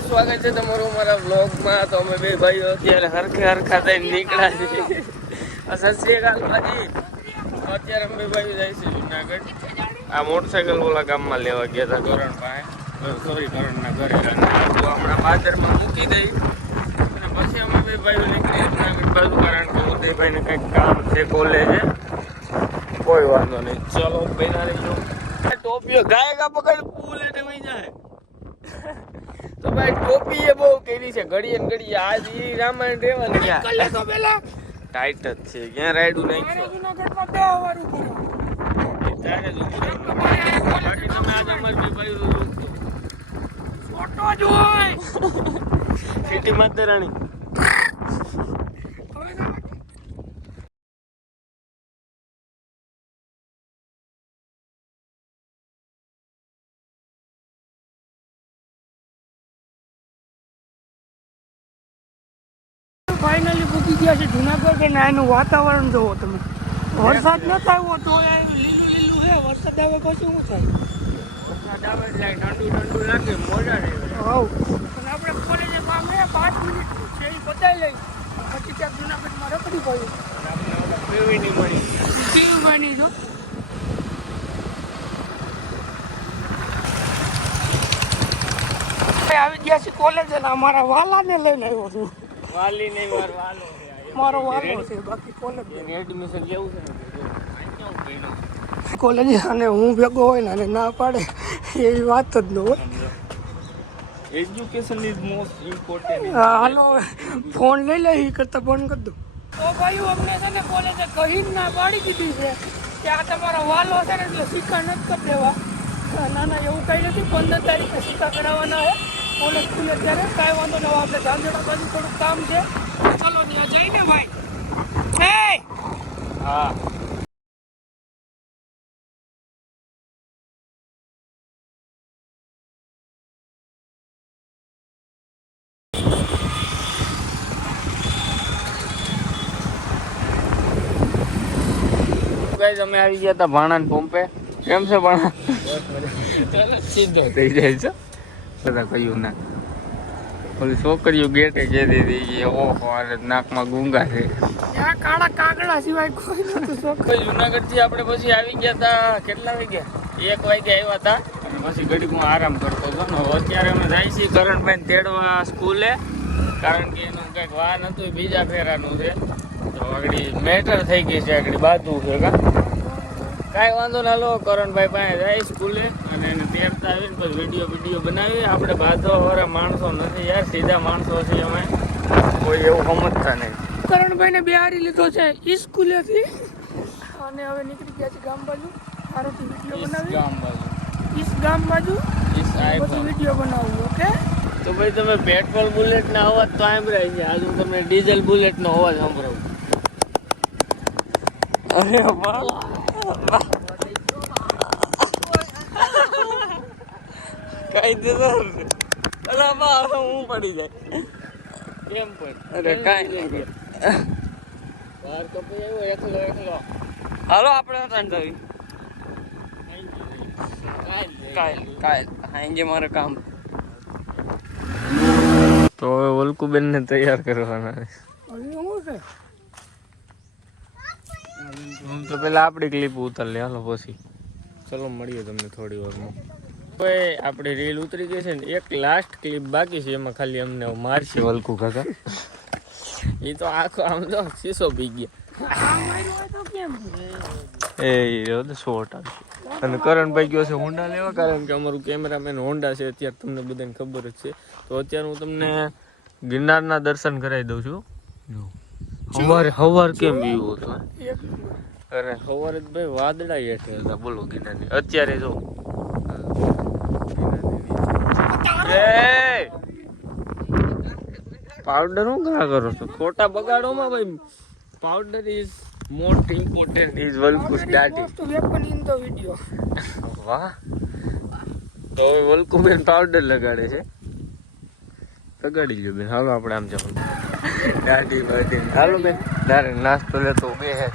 Guys, સ્વાગત છે તમારું મારા વ્લોગમાં. તો અમે બે ભાઈઓ અત્યારે હરખા થઈને નીકળ્યા છીએ. સત શ્રી અકાલ બાજી. અત્યારે અમે બે ભાઈઓ જાય છે જુનાગઢ. આ મોટરસાઇકલ ઓલા ગામમાં લેવા ગયા હતા કરણ પાસે, કરણના ઘરે. હમણાં બાદરમાં મૂકી દઈ અને પછી અમે બે ભાઈઓ નીકળીએ જુનાગઢ બાજુ, કારણ કે ઉદયભાઈને કંઈક કામ છે કોલેજે. કોઈ વાંધો નહીં, ચલો બેના રહીજો. ટોપીઓ ગાય કા પકડ પુલ એટલે વહી જાય. તો ભાઈ ટોપી એ બહુ કેવી છે, ઘડીએ ને ઘડીએ આજ ઈ રામાયણ રેવાની ગયા તો પેલા ટાઈટ જ છે. ક્યાં રાઈડું નાખ્યો ત્યારે જ બાકી તમે આજે અમારી બે ભાઈ ફોટો જોઈ સિટી માતા રાણી. ફાઇનલી પૂકી ગયા છે જુનાગઢ. અને એનું વાતાવરણ જોવો તમે. વરસાદ ન આવ્યો તો લીલું છે, વરસાદ આવે પછી શું થાય? વરસાદ આવે એટલે ઠંડુ ઠંડુ લાગે, મોજા રહે. હા, અને આપણે કોલેજે કામ છે 5 મિનિટ છે એ બતાવી લઈ પછી ક્યાંક જુનાગઢમાં રખડી પડ્યું. કેવી નહીં મળી કેવું બની છો? આવી ગયા છે કોલેજ અને અમારા વાલાને લઈને આવ્યો છું. વાલી નહીં, વાલો મારો વાલો છે, બાકી કોલેજ એડમિશન લેવું છે ને કોલેજ. અને હું ભેગો હોય ને અને ના પાડે એવી વાત જ ન હોય. Education is most important. હાલો હવે ફોન લઈ લે, એ કરતા ફોન કરી દઉં. તો ભાઈ અમને છે ને કોલેજે કહીને ના પાડી દીધી છે કે આ તમારો વાલો છે ને એટલે સિક્કા નથી કરી દેવા. ના ના, એવું કંઈ નથી. 15 તારીખે સિક્કા કરાવવાના હોય કોલેજ ખુલે ત્યારે. કાંઈ વાંધો ન. આપણે ધાંધડા બાજુ થોડુંક કામ છે, ચાલો ત્યાં જઈને ભાઈ. હા ગાઈસ, અમે આવી ગયા હતા ભાણાના પંપે. કેમ છે ભાણા? સીધો થઈ જાય છે બધા. કહ્યું ના, ઓલી છોકરીઓ ગેટે કહેતી હતી ઓહો અરે નાકમાં ગુંગા છે. ત્યાં કાળા કાગડા સિવાય કોઈ નતું. જુનાગઢ થી આપણે પછી આવી ગયા હતા. કેટલા વાગ્યા? 1 વાગે આવ્યા હતા. અને પછી ઘડીકમાં આરામ કરતો હતો ને. અત્યારે અમે જાય છીએ કરણભાઈ તેડવા સ્કૂલે, કારણ કે એનું કંઈક વાન હતું, બીજા ફેરાનું છે. તો આગળ મેટર થઈ ગઈ છે, આગળ બાજુ છે. કાંઈ વાંધો ના લો, કરણભાઈ પાસે જાય સ્કૂલે અને એને તેડતા આવીને પછી વિડીયો બનાવીએ. આપણે બાંધવાવાળા માણસો નથી યાર, સીધા માણસો છીએ અમે, કોઈ એવું સમજતા નહીં. કરણભાઈને બિહારી લીધો છે સ્કૂલેથી અને હવે નીકળી ગયા છે ગામ બાજુ. સારોથી વિડીયો બનાવી ગામ બાજુ પછી વિડીયો બનાવવું. ઓકે તો ભાઈ તમે પેટ્રોલ બુલેટ ના અવાજ તો સાંભળાય છે, આજે હું તમને ડીઝલ બુલેટ નો અવાજ સાંભળાવું. અરે વાહ, કઈ દીધો અલા બા, હું પડી જાય કેમ પણ. અરે કાંઈ નહીં, બહાર તો કોઈ આવ્યો એકલો. હાલો આપણે ત્રણ જવી કાંઈ મારે કામ. તો હવે વલ્કુબેન ને તૈયાર કરવાના છે. તો પેલા આપણી ક્લિપ ઉતાર લે, હાલો પછી ચલો મળીએ તમને થોડી વારમાં. હવે આપણી રીલ ઉતરી ગઈ છે ને, એક લાસ્ટ ક્લિપ બાકી છે, એમાં ખાલી અમને મારશે વલ્કુ કાકા. એ તો આખો આમ તો શીશો પી ગયા એ શોર્ટ આવશે. અને કરણભાઈ ગયો છે હોન્ડા લેવા, કારણ કે અમારું કેમેરામેન હોન્ડા છે અત્યારે, તમને બધાને ખબર જ છે. તો અત્યારે હું તમને ગિરનારના દર્શન કરાવી દઉં છું. હવાર કેમ વ્યૂ હતો? અરે સવારે જ ભાઈ વાદળા હેઠે હતા, બોલો ગિરનારની. અત્યારે જો પાવડર હું ઘણા કરો છો, ખોટા બગાડો માં ભાઈ. Powder is most important is વલ્કુ સ્ટાર્ટિંગ. વાહ, તો હવે વલ્કુ બેન પાવડર લગાડે છે. લગાડી લ્યો બેન, હાલો આપણે આમ જવાનું દાઢી બાઢી. હાલો બેન, તારે નાસ્તો લેતો બે હે.